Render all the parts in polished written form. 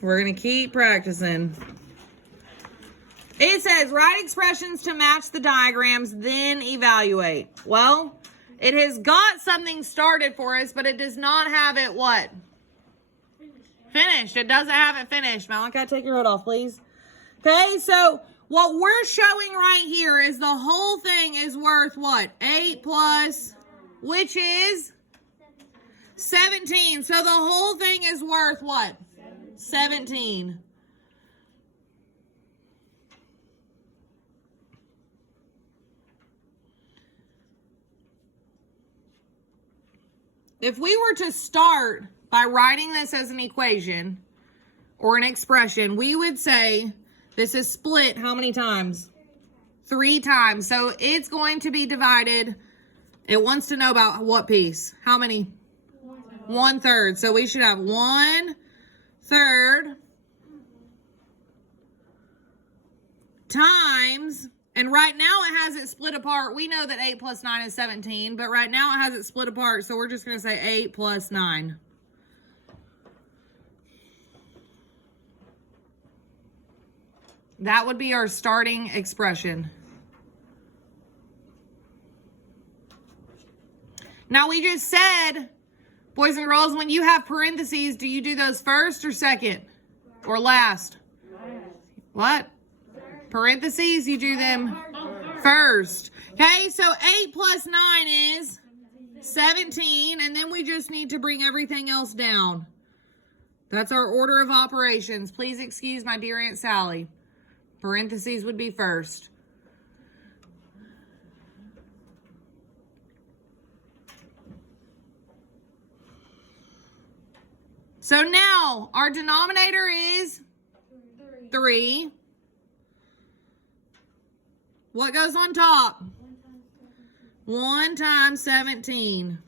We're going to keep practicing. It says, write expressions to match the diagrams, then evaluate. Well, it has got something started for us, but it does not have it what? Finished. It doesn't have it finished. Malachi, take your hood off, please. Okay, so what we're showing right here is the whole thing is worth what? 8 plus, which is 17. So the whole thing is worth what? 17. If we were to start by writing this as an equation or an expression, we would say this is split how many times? 3 times. So it's going to be divided. It wants to know about what piece? How many? 1/3. So we should have 1/3 times, and right now it has it split apart. We know that 8 plus 9 is 17, but right now it has it split apart. So we're just going to say 8 plus 9. That would be our starting expression. Now we just said, boys and girls, when you have parentheses, do you do those first or second? Or last? What? Parentheses, you do them first. Okay, so 8 plus 9 is 17, and then we just need to bring everything else down. That's our order of operations. Please excuse my dear Aunt Sally. Parentheses would be first. So now our denominator is 3. What goes on top? 1 times 17.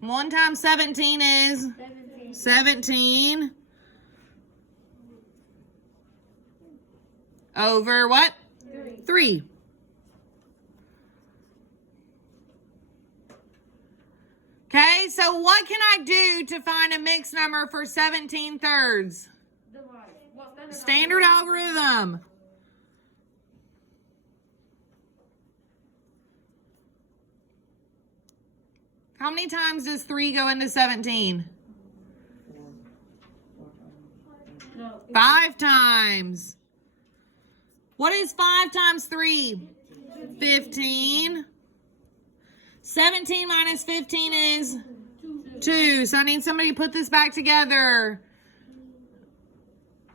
One times 17 is 17 over what? 3. Okay, so what can I do to find a mixed number for 17/3? Standard algorithm. How many times does 3 go into 17? 5 times. What is 5 times 3? 15. 17 minus 15 is 2. So I need somebody to put this back together.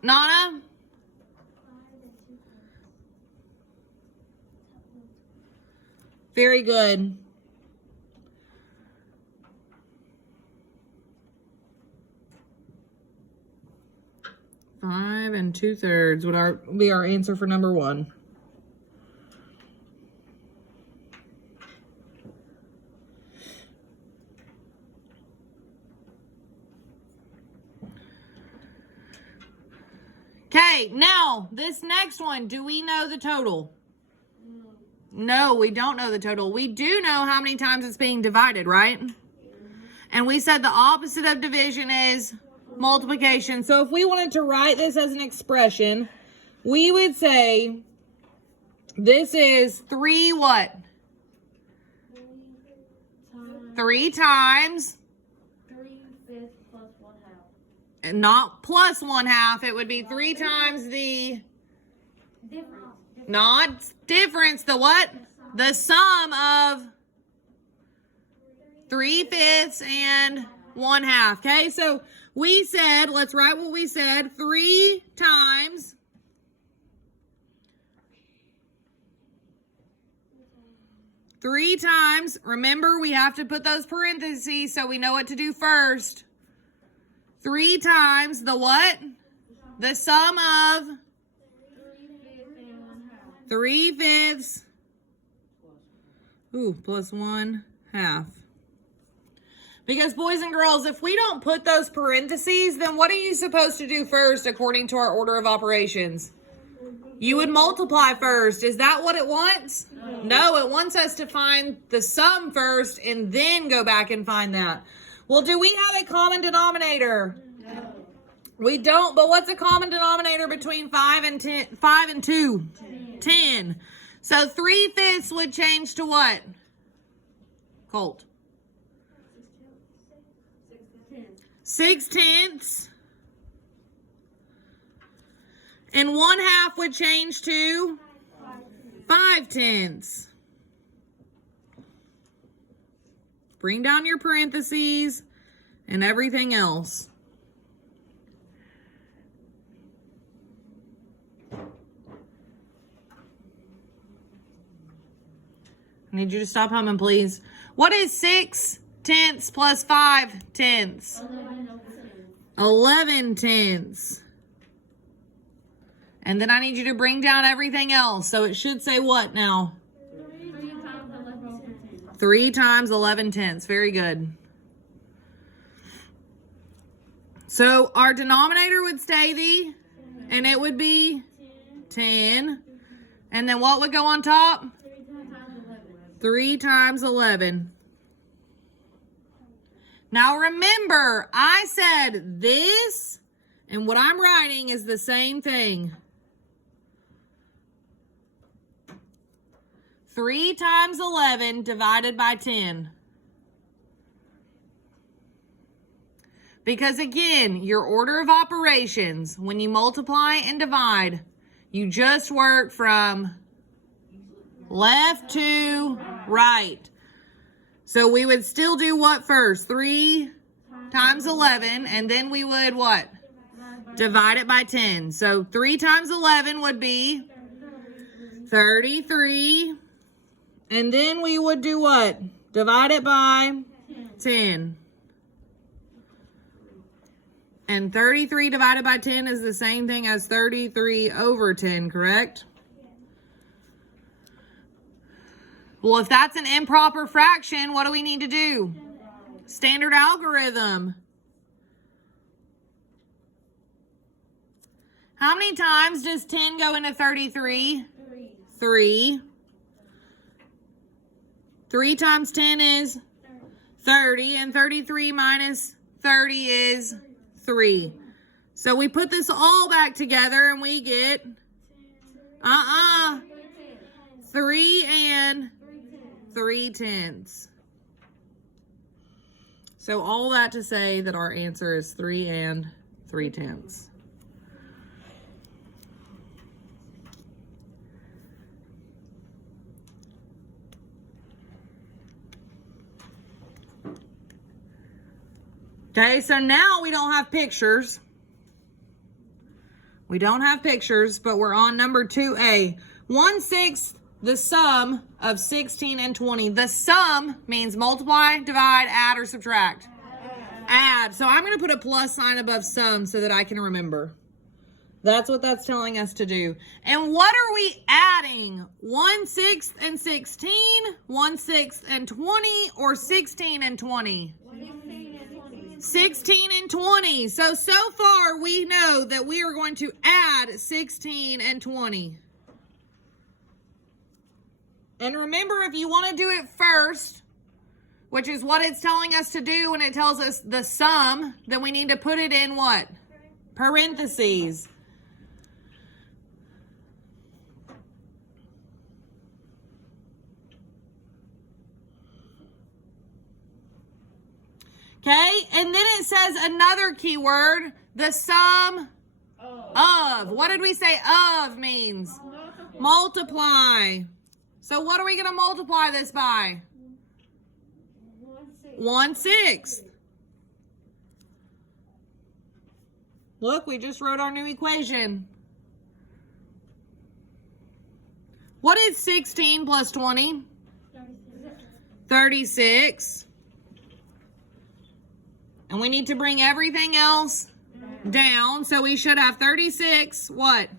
Nana? Very good. 5 2/3 would be our answer for number 1. Okay, now this next one, do we know the total? No, we don't know the total. We do know how many times it's being divided, right? And we said the opposite of division is multiplication. So if we wanted to write this as an expression, we would say this is 3 what? 3 times. 3/5 plus 1/2. And not plus 1/2. It would be 3 times the... Difference. Not difference. The what? The sum of 3/5 and 1/2. Okay, so we said, let's write what we said. 3 times 3 times. Remember, we have to put those parentheses so we know what to do first. 3 times the what? The sum of 3/5. Ooh, plus 1/2. Because boys and girls, if we don't put those parentheses, then what are you supposed to do first according to our order of operations? You would multiply first. Is that what it wants? No, it wants us to find the sum first and then go back and find that. Well, do we have a common denominator? No. We don't, but what's a common denominator between 5 and 10? 5 and 2? 10. So 3/5 would change to what? Colt. 6/10. And 1/2 would change to 5/10. Bring down your parentheses and everything else. I need you to stop humming, please. What is 6/10 plus 5/10? 11/10. And then I need you to bring down everything else. So it should say what now? 3 times 11/10. Very good. So our denominator would stay and it would be 10. And then what would go on top? 3 times 11. Now remember, I said this and what I'm writing is the same thing. 3 times 11 divided by 10. Because again, your order of operations, when you multiply and divide, you just work from left to right. So we would still do what first? 3 times 11, and then we would what? Divide it by 10. So 3 times 11 would be 33. And then we would do what? Divide it by 10. And 33 divided by 10 is the same thing as 33 over 10, correct? Well, if that's an improper fraction, what do we need to do? Standard algorithm. How many times does 10 go into 33? 3. 3 times 10 is 30, and 33 minus 30 is 3. So we put this all back together and we get 3 and 3/10. So all that to say that our answer is 3 and 3/10. Okay, so now we don't have pictures. We don't have pictures, but we're on number 2A. 1/6, the sum of 16 and 20. The sum means multiply, divide, add, or subtract. Add. So I'm going to put a plus sign above sum so that I can remember. That's what that's telling us to do. And what are we adding? 1/6 and 16, 1/6 and 20, or 16 and 20? 16 and 20. So far we know that we are going to add 16 and 20. And remember, if you want to do it first, which is what it's telling us to do when it tells us the sum, then we need to put it in what? Parentheses. Okay, and then it says another keyword, the sum of. What did we say of means? Multiply. So what are we going to multiply this by? 1/6. Look, we just wrote our new equation. What is 16 plus 20? 36. And we need to bring everything else down. So we should have 36, what?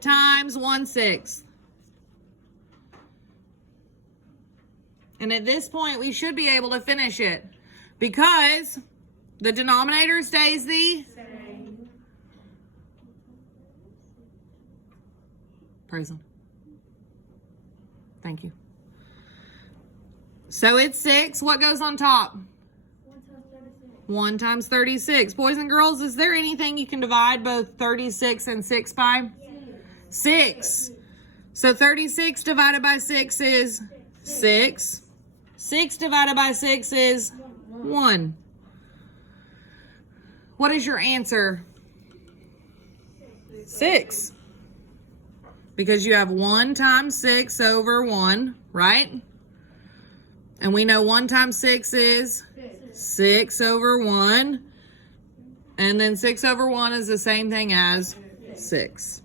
Times 1/6. And at this point, we should be able to finish it because the denominator stays the same. Praise him. Thank you. So it's 6. What goes on top? 1 times 36. Boys and girls, is there anything you can divide both 36 and 6 by? 6. So 36 divided by 6 is 6. 6 divided by 6 is 1. What is your answer? 6. Because you have 1 times 6 over 1, right? And we know 1 times 6 is 6 over 1. And then 6 over 1 is the same thing as 6.